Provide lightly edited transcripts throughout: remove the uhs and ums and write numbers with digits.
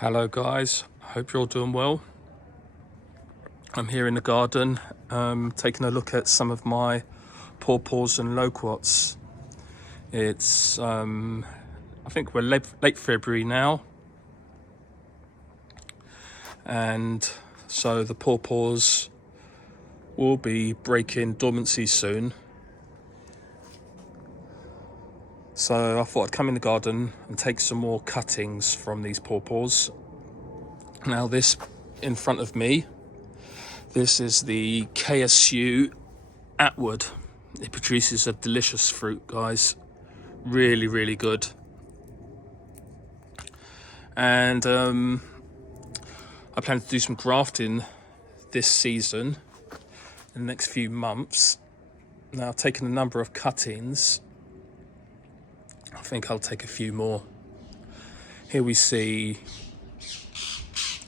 Hello guys, hope you're all doing well. I'm here in the garden taking a look at some of my Pawpaws and Loquats. It's I think we're late February now, and so the Pawpaws will be breaking dormancy soon. So I thought I'd come in the garden and take some more cuttings from these Pawpaws. Now this in front of me, this is the KSU Atwood. It produces a delicious fruit, guys. Really, really good. And I plan to do some grafting this season in the next few months. Now I've taken a number of cuttings. I think I'll take a few more. Here we see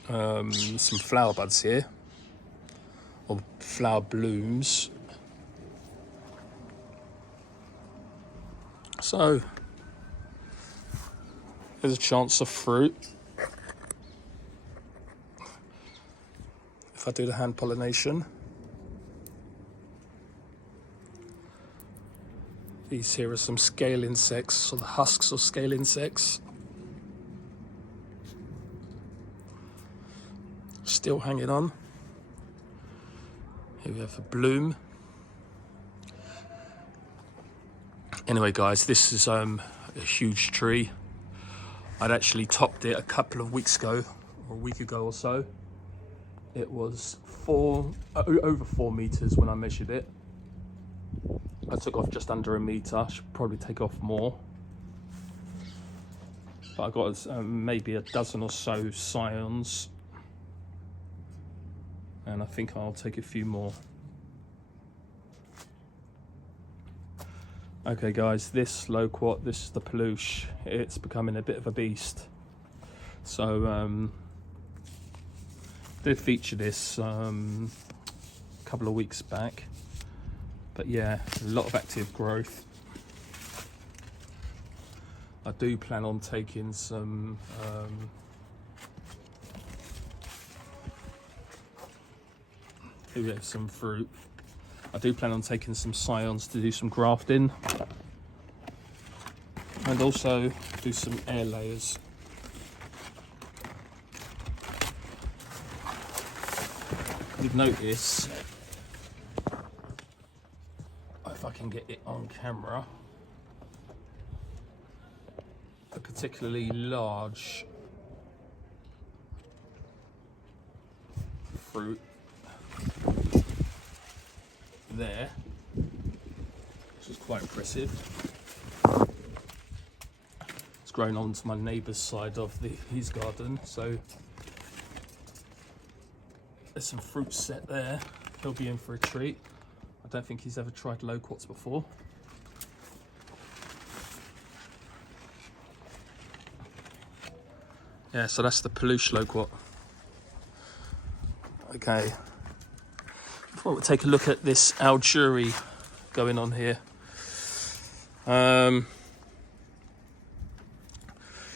some flower buds here, or flower blooms. So there's a chance of fruit if I do the hand pollination. These here are some scale insects, or the husks of scale insects. Still hanging on. Here we have a bloom. Anyway guys, this is a huge tree. I'd actually topped it a couple of weeks ago, or a week ago or so. It was over 4 meters when I measured it. I took off just under a meter. I should probably take off more. But I got maybe a dozen or so scions. And I think I'll take a few more. Okay guys, this loquat, this is the peluche. It's becoming a bit of a beast. So did feature this a couple of weeks back. But yeah, a lot of active growth. I do plan on taking some here we have some fruit. I do plan on taking some scions to do some grafting, and also do some air layers. You'd notice, if I can get it on camera, a particularly large fruit there, which is quite impressive. It's grown onto my neighbour's side of his garden, so there's some fruit set there. He'll be in for a treat. I don't think he's ever tried loquats before. Yeah, so that's the peluche loquat. Okay. Well, we'll take a look at this algeri going on here. You know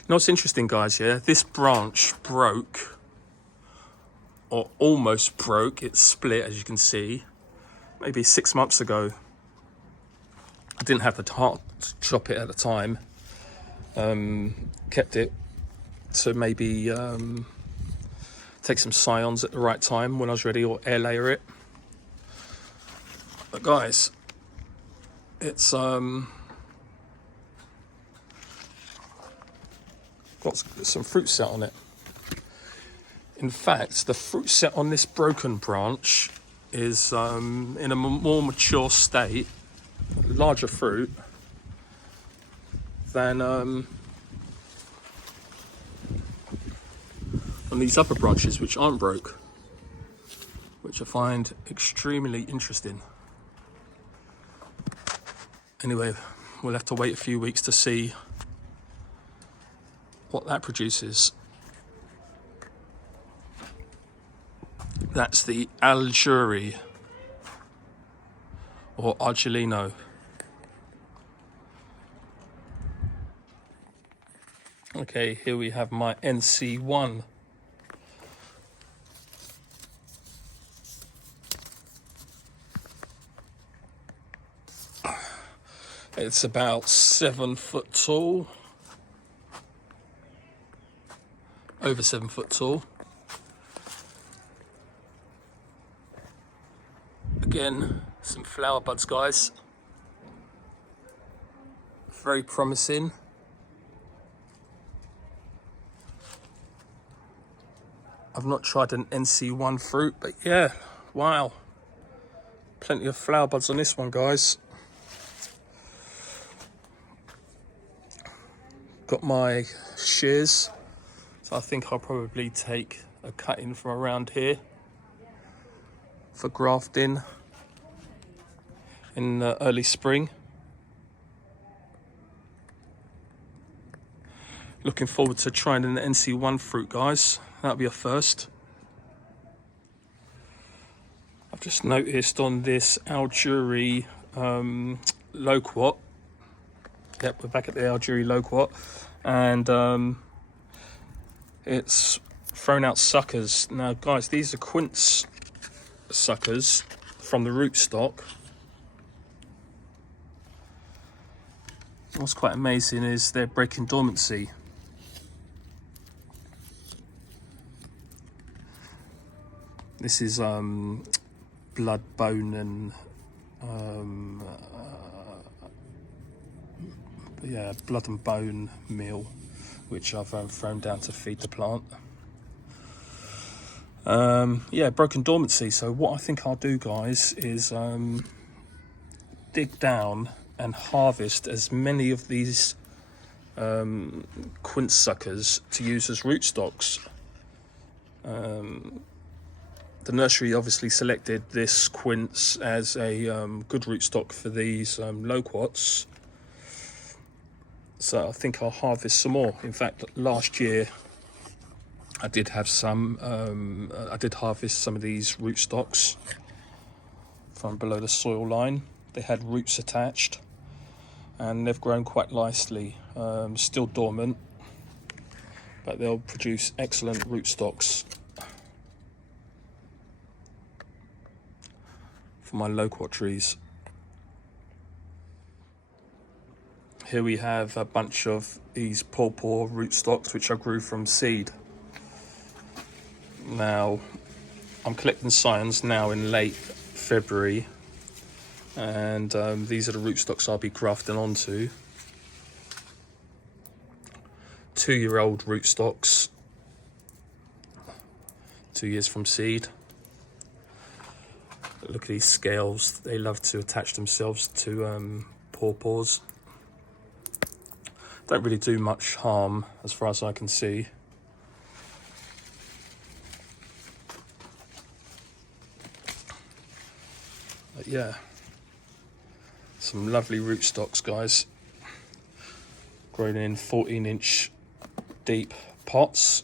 what's interesting, guys? Yeah, this branch broke, or almost broke. It split, as you can see, maybe 6 months ago. I didn't have the heart to chop it at the time. Kept it to maybe take some scions at the right time when I was ready, or air layer it. But guys, it's got some fruit set on it. In fact, the fruit set on this broken branch is in a more mature state, larger fruit than on these upper branches, which aren't broke, which I find extremely interesting. Anyway, we'll have to wait a few weeks to see what that produces. That's the algeri, or Argelino. Okay. Okay, here we have my NC1. It's about 7 foot tall, over 7 foot tall. Again, some flower buds, guys. Very promising. I've not tried an NC1 fruit, but yeah, wow. Plenty of flower buds on this one, guys. Got my shears, so I think I'll probably take a cutting from around here for grafting in early spring. Looking forward to trying an NC1 fruit, guys. That'll be a first. I've just noticed on this Algeri Loquat. Yep, we're back at the Algeri Loquat, and it's thrown out suckers. Now, guys, these are quince suckers from the rootstock. What's quite amazing is they're breaking dormancy. This is blood, bone, and yeah, blood and bone meal, which I've thrown down to feed the plant. Yeah, broken dormancy. So what I think I'll do, guys, is dig down and harvest as many of these quince suckers to use as rootstocks. The nursery obviously selected this quince as a good rootstock for these loquats. So I think I'll harvest some more. In fact, last year I did have some, I did harvest some of these rootstocks from below the soil line. They had roots attached and they've grown quite nicely. Still dormant, but they'll produce excellent rootstocks for my loquat trees. Here we have a bunch of these pawpaw rootstocks which I grew from seed. Now, I'm collecting scions now in late February, and these are the rootstocks I'll be grafting onto. 2-year-old rootstocks, 2 years from seed. Look at these scales, they love to attach themselves to pawpaws. Don't really do much harm as far as I can see. But yeah, some lovely rootstocks, guys. Grown in 14-inch deep pots.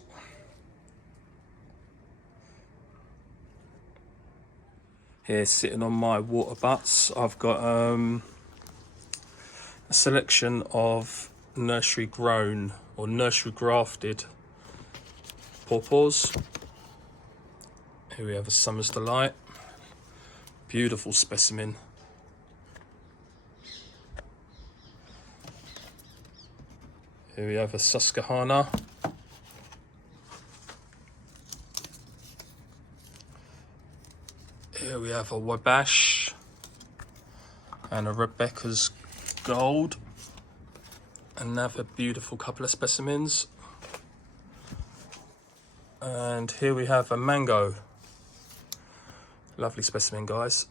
Here, sitting on my water butts, I've got a selection of nursery grown or nursery grafted pawpaws. Here we have a Summer's Delight, beautiful specimen. Here we have a Susquehanna. Here we have a Wabash and a Rebecca's Gold. Another beautiful couple of specimens. And here we have a Mango. Lovely specimen, guys.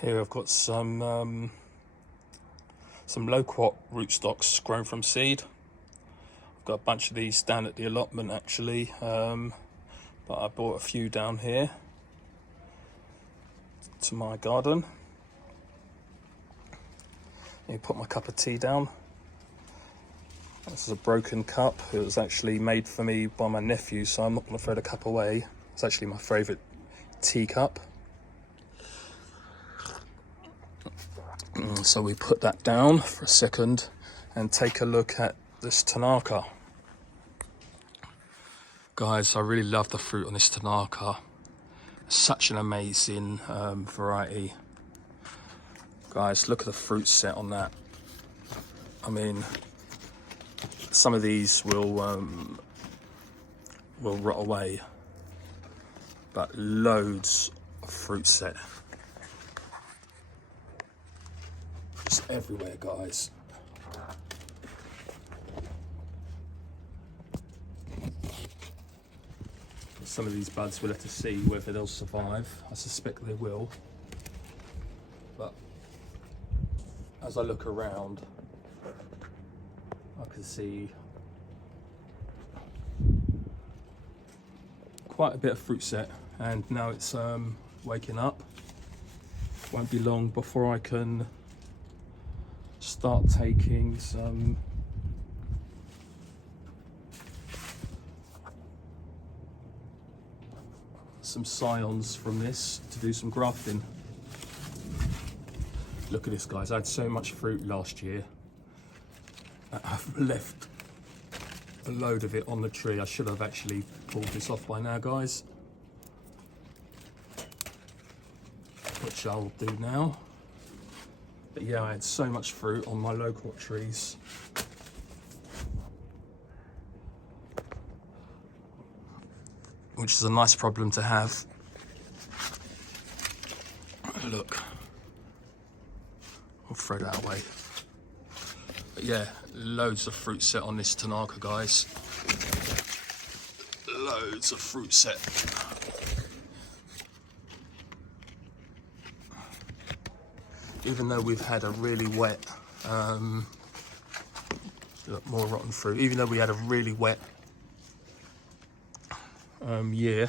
Here I've got some loquat rootstocks grown from seed. I've got a bunch of these down at the allotment actually, but I bought a few down here to my garden. Let me put my cup of tea down. This is a broken cup. It was actually made for me by my nephew, so I'm not going to throw the cup away. It's actually my favourite tea cup. So we put that down for a second and take a look at this Tanaka. Guys, I really love the fruit on this Tanaka. Such an amazing variety. Guys, look at the fruit set on that. I mean, some of these will rot away, but loads of fruit set. It's everywhere, guys. Some of these buds we'll have to see whether they'll survive. I suspect they will. But as I look around, I can see quite a bit of fruit set, and now it's waking up. Won't be long before I can start taking some scions from this to do some grafting. Look at this, guys. I had so much fruit last year. I've left a load of it on the tree. I should have actually pulled this off by now, guys, which I'll do now. But yeah, I had so much fruit on my loquat trees. Which is a nice problem to have. Look, I'll throw that away. But yeah, loads of fruit set on this Tanaka, guys. Loads of fruit set. Even though we've had a really wet, look, more rotten fruit. Even though we had a really wet year,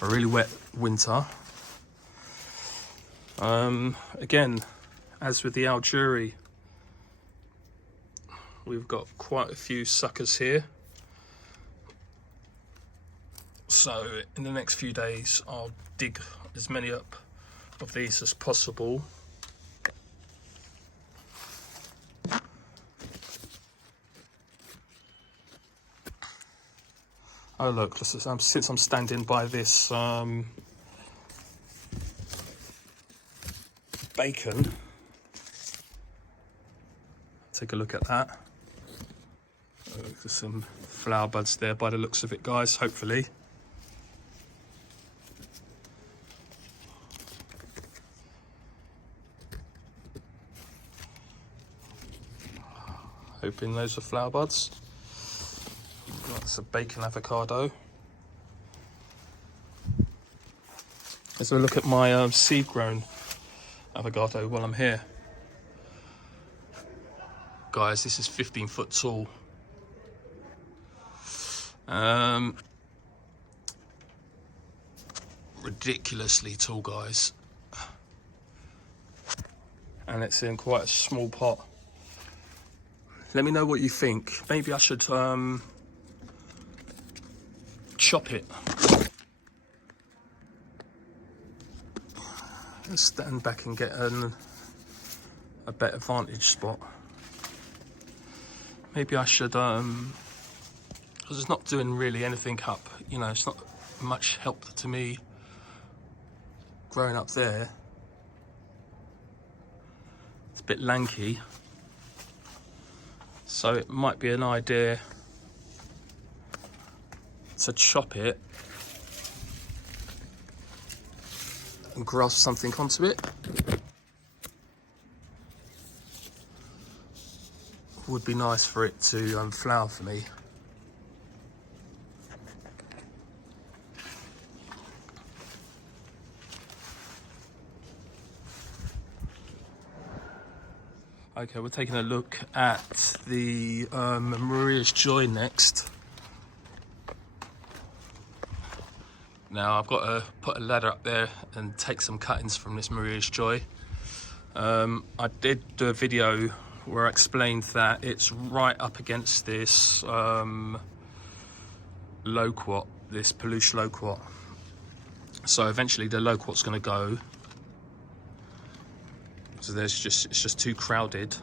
a really wet winter. Again, as with the Algeri, we've got quite a few suckers here. So in the next few days, I'll dig as many up of these as possible. Oh look, since I'm standing by this bacon, take a look at that. There's some flower buds there by the looks of it, guys, hopefully. Hoping those are flower buds. That's a bacon avocado. Let's have a look at my seed-grown avocado while I'm here. Guys, this is 15 foot tall. Ridiculously tall, guys. And it's in quite a small pot. Let me know what you think. Maybe I should chop it. Let's stand back and get a better vantage spot. Maybe I should, because it's not doing really anything up. You know, it's not much help to me growing up there. It's a bit lanky. So it might be an idea to chop it and grasp something onto it. Would be nice for it to flower for me. Okay, we're taking a look at the Maria's Joy next. Now I've got to put a ladder up there and take some cuttings from this Maria's Joy. I did do a video where I explained that it's right up against this loquat, this peluche loquat. So eventually the loquat's going to go. because it's just too crowded.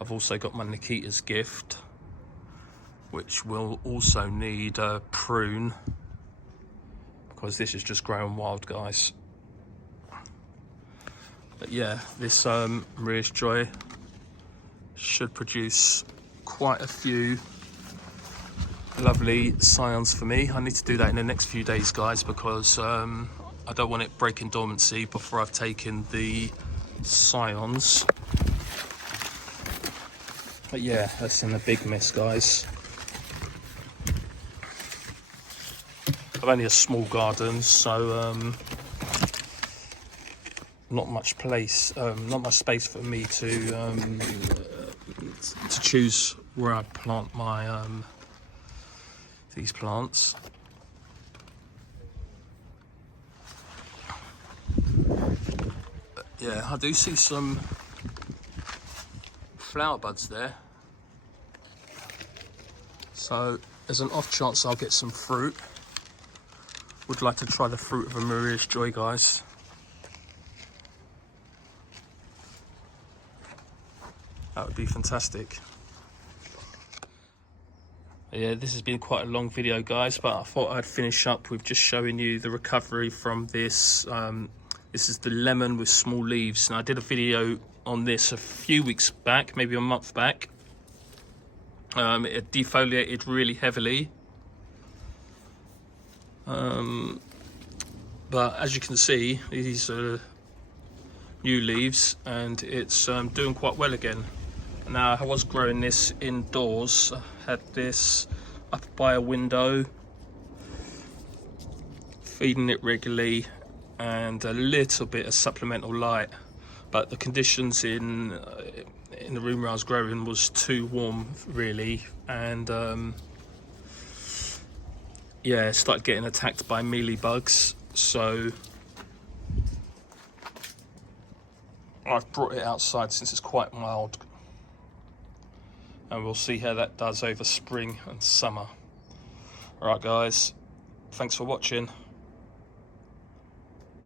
I've also got my Nikita's gift, which will also need a prune, because this is just growing wild, guys. But yeah, this Maria's Joy should produce quite a few lovely scions for me. I need to do that in the next few days, guys, because I don't want it breaking dormancy before I've taken the scions. But yeah, that's in a big mess, guys. I've only a small garden, so not much space for me to choose where I plant my these plants. But yeah, I do see some flower buds there, so there's an off chance I'll get some fruit. Would like to try the fruit of a Maria's Joy, guys. That would be fantastic. Yeah, this has been quite a long video, guys, but I thought I'd finish up with just showing you the recovery from this. This is the lemon with small leaves, and I did a video on this a few weeks back, maybe a month back. It defoliated really heavily. But as you can see, these are new leaves, and it's doing quite well again. Now, I was growing this indoors. I had this up by a window, feeding it regularly, and a little bit of supplemental light. But the conditions in the room where I was growing was too warm, really, and yeah, it started getting attacked by mealybugs. So I've brought it outside since it's quite mild, and we'll see how that does over spring and summer. All right, guys, thanks for watching.